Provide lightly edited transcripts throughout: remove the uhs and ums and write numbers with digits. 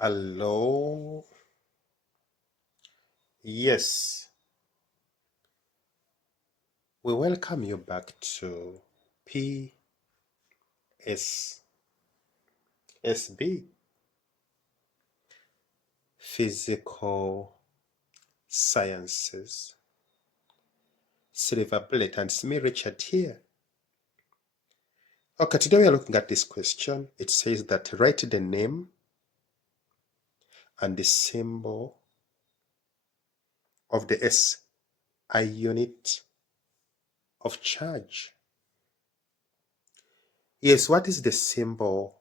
Hello. Yes, we welcome you back to PSSB, Physical Sciences, Silver Bullet, and it's me, Richard, here. Okay, today we are looking at this question. It says that write the name and the symbol of the SI unit of charge. Yes, what is the symbol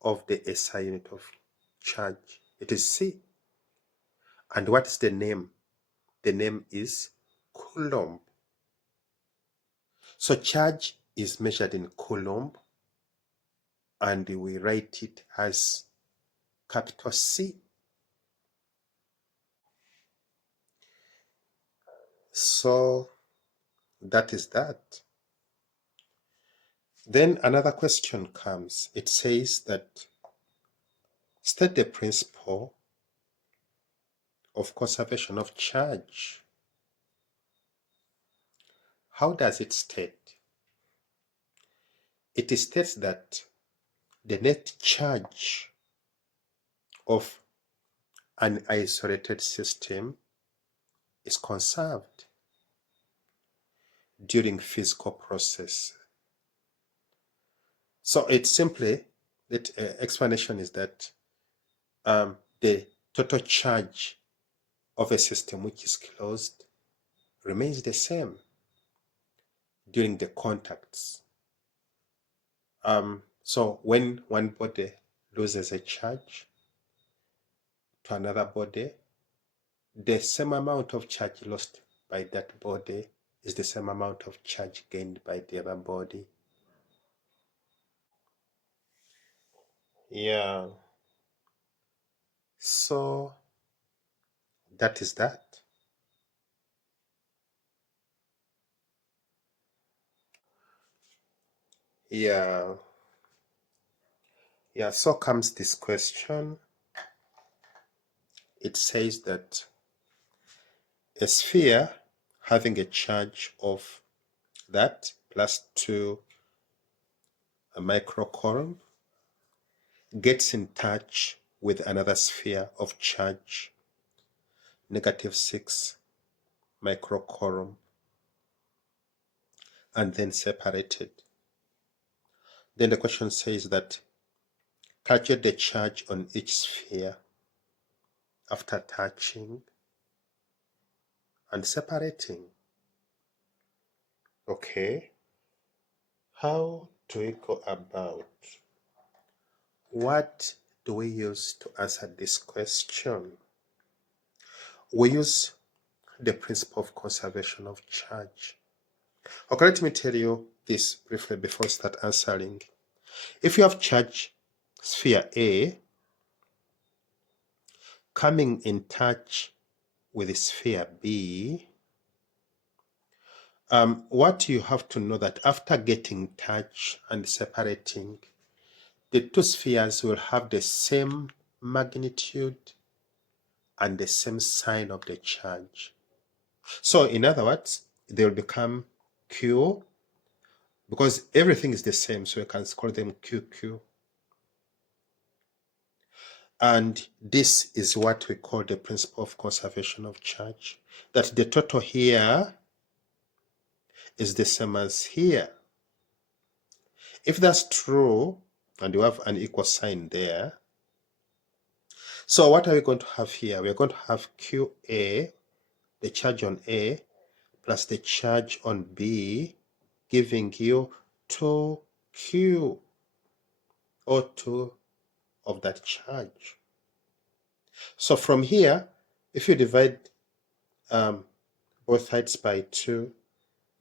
of the SI unit of charge? It is C. And what is the name? The name is Coulomb. So charge is measured in Coulomb, and we write it as capital C. So that is that. Then another question comes. It says that state the principle of conservation of charge. How does it state? It states that the net charge of an isolated system is conserved during physical process. So it's simply, that explanation is that the total charge of a system which is closed remains the same during the contacts. So when one body loses a charge to another body, the same amount of charge lost by that body is the same amount of charge gained by the other body. Yeah. So that is that. Yeah. Yeah, so comes this question. It says that a sphere having a charge of that plus 2 microcoulomb gets in touch with another sphere of charge negative 6 microcoulomb and then separated. Then the question says that calculate the charge on each sphere after touching and separating. Okay, how do we go about? What do we use to answer this question? We use the principle of conservation of charge. Okay, let me tell you this briefly before I start answering. If you have charge sphere A coming in touch with sphere B, what you have to know that after getting touch and separating, the two spheres will have the same magnitude and the same sign of the charge. So in other words, they will become Q, because everything is the same, so you can call them QQ. And this is what we call the principle of conservation of charge, that the total here is the same as here. If that's true, and you have an equal sign there, so what are we going to have here? We're going to have QA, the charge on A, plus the charge on B, giving you 2Q, or 2 of that charge. So from here, if you divide both sides by 2,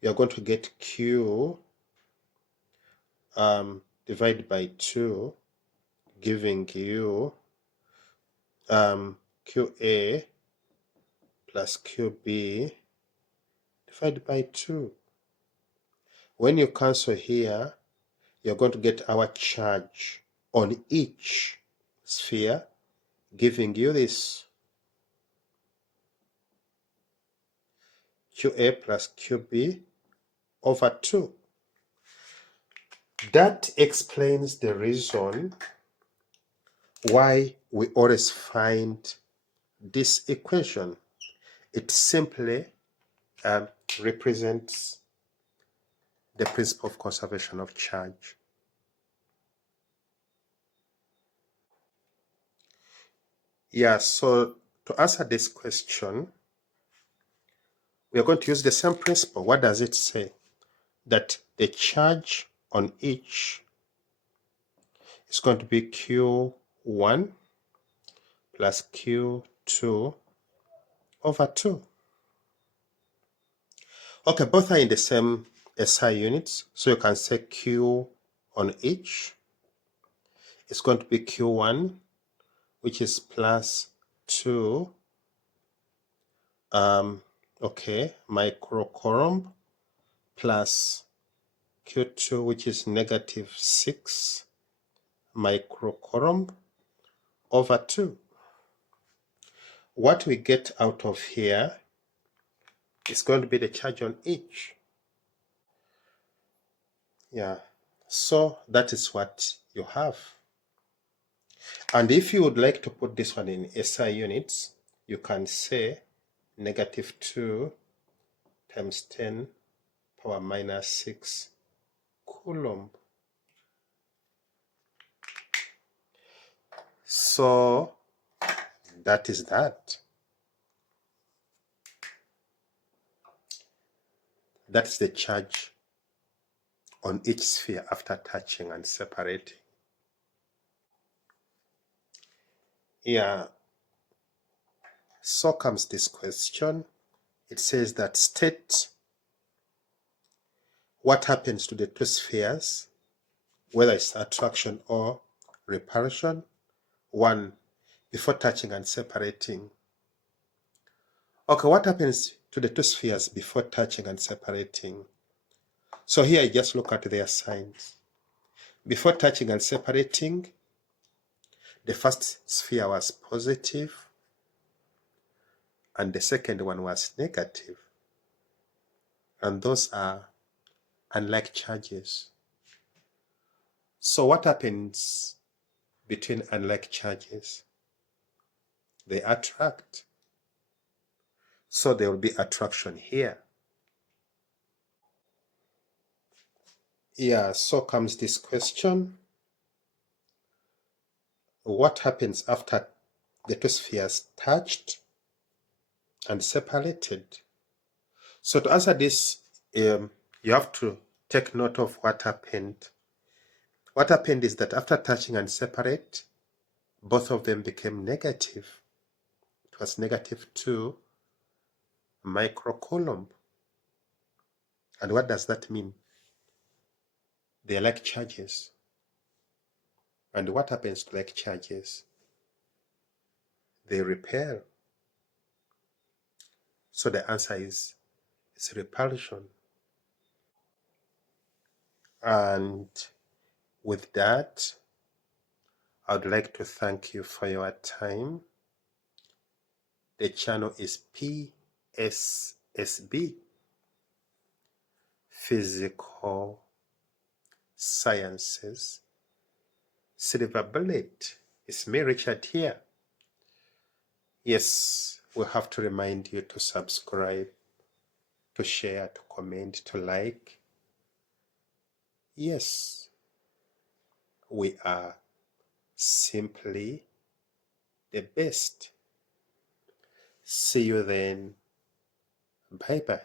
you're going to get Q divided by 2, giving you QA plus QB divided by 2. When you cancel here, you're going to get our charge on each sphere, giving you this QA plus QB over 2. That explains the reason why we always find this equation. It simply represents the principle of conservation of charge. Yeah, so to answer this question, we are going to use the same principle. What does it say? That the charge on each is going to be Q1 plus Q2 over 2. Okay, both are in the same SI units, so you can say Q on each is going to be Q1, which is plus 2 microcoulomb, plus Q2, which is negative 6 microcoulomb over 2. What we get out of here is going to be the charge on each. Yeah, so that is what you have. And if you would like to put this one in SI units, you can say negative 2 times 10 power minus 6 coulomb. So that is that. That's the charge on each sphere after touching and separating. Yeah. So comes this question. It says that state what happens to the two spheres, whether it's attraction or repulsion, one, before touching and separating. Okay, what happens to the two spheres before touching and separating? So here I just look at their signs. Before touching and separating, the first sphere was positive and the second one was negative. And those are unlike charges. So what happens between unlike charges? They attract. So there will be attraction here. Yeah, so comes this question. What happens after the two spheres touched and separated? So to answer this, you have to take note of what happened. What happened is that after touching and separate, both of them became negative. It was negative 2 microcoulomb. And what does that mean? They are like charges. And what happens to like charges? They repel. So the answer is repulsion. And with I would like to thank you for your time. The channel is PSSB, Physical Sciences. Silver Bullet. It's me, Richard, here. Yes, we have to remind you to subscribe, to share, to comment, to like. Yes, we are simply the best. See you then. Bye-bye.